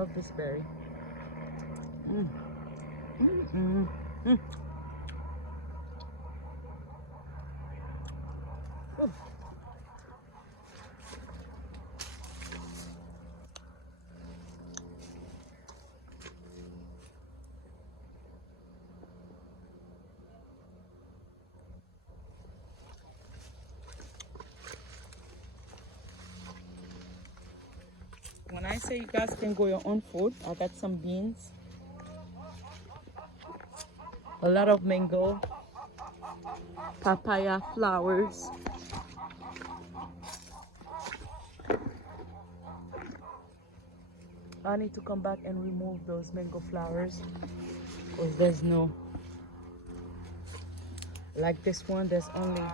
love this berry. Mm. Mm -mm. Mm. Ooh. When I say you guys can grow your own food, I got some beans, a lot of mango, papaya flowers. I need to come back and remove those mango flowers because there's no, like this one, there's only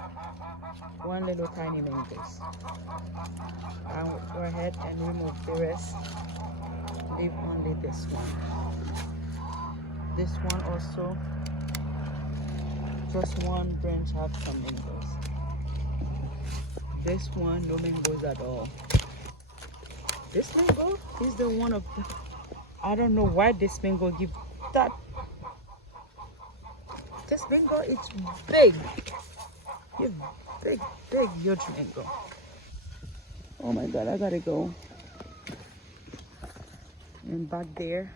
one little tiny mangoes. I'll go ahead and remove the rest. Leave only this one. This one also, just one branch have some mangoes. This one, no mangoes at all. This mango is the one of the, I don't know why this mango give that. This mango is big. You big, huge mango. Oh my God, I gotta go. And back there.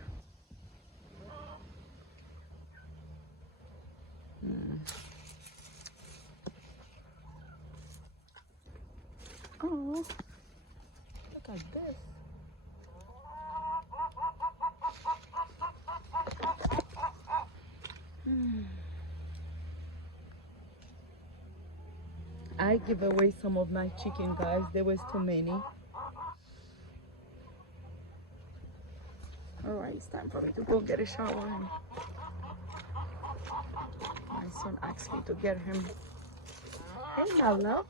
Oh, look at this. I give away some of my chicken, guys. There was too many. Alright, it's time for me to go get a shower. My son asked me to get him. Hey, my love.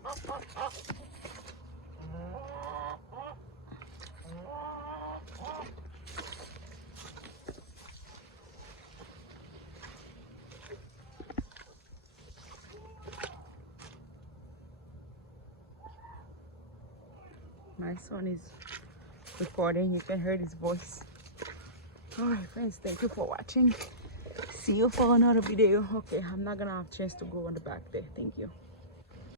My son is recording. You can hear his voice. Alright, friends, thank you for watching. See you for another video. Okay, I'm not gonna have a chance to go on the back there. Thank you.